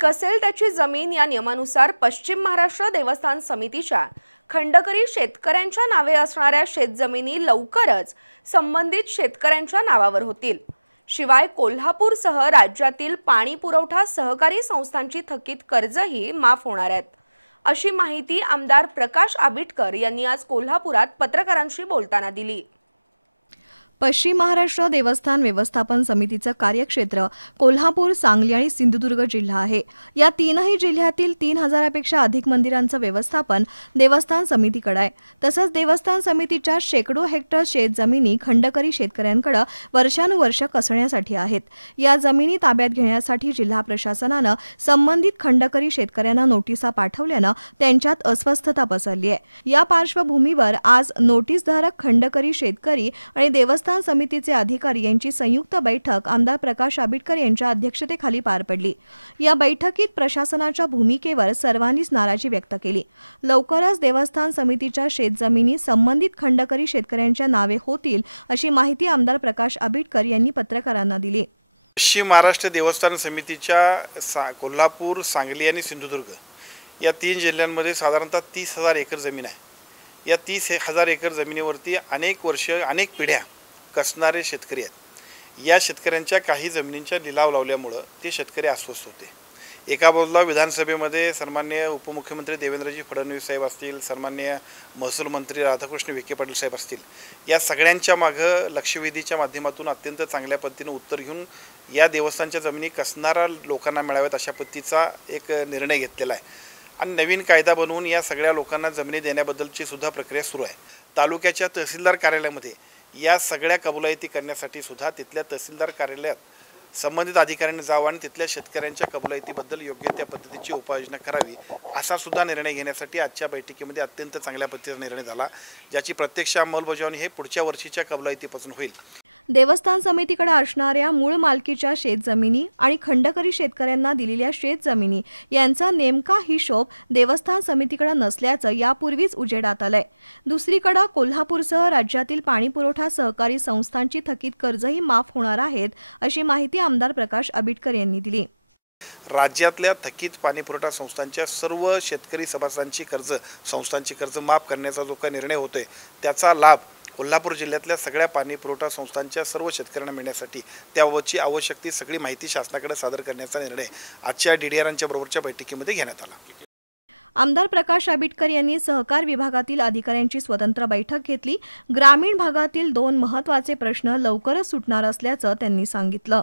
कसेल त्याची जमीन या नियमानुसार पश्चिम महाराष्ट्र देवस्थान समितीच्या खंडकरी शेतकऱ्यांच्या नावे असणाऱ्या शेतजमिनी लवकरच संबंधित शेतकऱ्यांच्या नावावर होतील. शिवाय कोल्हापूरसह राज्यातील पाणी पुरवठा सहकारी संस्थांची थकीत कर्जही माफ होणार आहेत. अशी माहिती आमदार प्रकाश आबिटकर यांनी आज कोल्हापुरात पत्रकारांशी बोलताना दिली. पश्चिम महाराष्ट्र देवस्थान व्यवस्थापन समितीचं कार्यक्षेत्र कोल्हापूर सांगली आणि सिंधुदुर्ग जिल्हा आहे. या तीनही जिल्ह्यातील तीन हजारापेक्षा अधिक मंदिरांचं व्यवस्थापन देवस्थान समितीकडे आहे. तसंच देवस्थान समितीच्या शेकडो हेक्टर शेतजमिनी खंडकरी शेतकऱ्यांकडे वर्षानुवर्ष कसण्यासाठी आहेत. या जमिनी ताब्यात घेण्यासाठी जिल्हा प्रशासनानं संबंधित खंडकरी शेतकऱ्यांना नोटिसा पाठवल्यानं त्यांच्यात अस्वस्थता पसरली आहे. या पार्श्वभूमीवर आज नोटीसधारक खंडकरी शेतकरी आणि देवस्थान समितीचे अधिकारी यांची संयुक्त बैठक आमदार प्रकाश आबिटकर यांच्या अध्यक्षतेखाली पार पडली. या बैठकीत प्रशासनाच्या भूमिकेवर सर्वांनीच नाराजी व्यक्त केली. लवकरच देवस्थान समितीच्या शेतजमिनी संबंधित खंडकरी शेतकऱ्यांच्या नावे होतील अशी माहिती आमदार प्रकाश आबिटकर यांनी पत्रकारांना दिली. पश्चिम महाराष्ट्र देवस्थान समितीच्या सा कोल्हापूर सांगली आणि सिंधुदुर्ग या तीन जिल्ह्यांमध्ये साधारणतः तीस हजार एकर जमीन आहे. या तीस हजार एकर जमिनीवरती अनेक वर्ष अनेक पिढ्या कसणारे शेतकरी आहेत. या शेतकऱ्यांच्या काही जमिनींच्या लिलाव लावल्यामुळं ते शेतकरी अस्वस्थ होते. एका बाजूला विधानसभेमध्ये सन्मान्य उपमुख्यमंत्री देवेंद्रजी फडणवीस साहेब असतील सन्मान्य महसूल मंत्री राधाकृष्ण विखे पाटील साहेब असतील या सगळ्यांच्या मागं लक्षवेधीच्या माध्यमातून अत्यंत चांगल्या पद्धतीनं उत्तर घेऊन या देवस्थानच्या जमिनी कसणारा लोकांना मिळाव्यात अशा पद्धतीचा एक निर्णय घेतलेला आहे. आणि नवीन कायदा बनवून या सगळ्या लोकांना जमिनी देण्याबद्दलची सुद्धा प्रक्रिया सुरू आहे. तालुक्याच्या तहसीलदार कार्यालयामध्ये या सगळ्या कबुलायती करण्यासाठी सुद्धा तिथल्या तहसीलदार कार्यालयात संबंधित अधिकाऱ्यांनी जावं आणि तिथल्या शेतकऱ्यांच्या कबुलायतीबद्दल योग्य त्या पद्धतीची उपाययोजना करावी असा सुद्धा निर्णय घेण्यासाठी आजच्या बैठकीमध्ये अत्यंत चांगल्या पद्धतीचा निर्णय झाला ज्याची प्रत्यक्ष अंमलबजावणी हे पुढच्या वर्षीच्या कबुलायतीपासून होईल. देवस्थान समितीकडे असणाऱ्या मूळ मालकीच्या शेतजमिनी आणि खंडकरी शेतकऱ्यांना दिलेल्या शेतजमिनी यांचा नेमका हिशोब देवस्थान समितीकडे नसल्याचं यापूर्वीच उजेडात आलंय. दुसरीकडे कोल्हापूरसह राज्यातील पाणीपुरवठा सहकारी संस्थांची थकीत कर्जही माफ होणार आहेत अशी माहिती आमदार प्रकाश आबिटकर यांनी दिली. राज्यातल्या थकीत पाणीपुरवठा संस्थांच्या सर्व शेतकरी सभासदांची कर्ज संस्थांची कर्ज माफ करण्याचा जो काही निर्णय होतोय त्याचा लाभ कोल्हापूर जिल्ह्यातल्या सगळ्या पाणीपुरवठा संस्थांच्या सर्व शेतकऱ्यांना मिळण्यासाठी त्याबाबतची आवश्यक ती सगळी माहिती शासनाकडे सादर करण्याचा निर्णय आजच्या डी डी बरोबरच्या बैठकीमध्ये घेण्यात आला. आमदार प्रकाश आबिटकर यांनी सहकार विभागातील अधिकाऱ्यांची स्वतंत्र बैठक घेतली. ग्रामीण भागातील दोन महत्त्वाचे प्रश्न लवकरच सुटणार असल्याचं त्यांनी सांगितलं.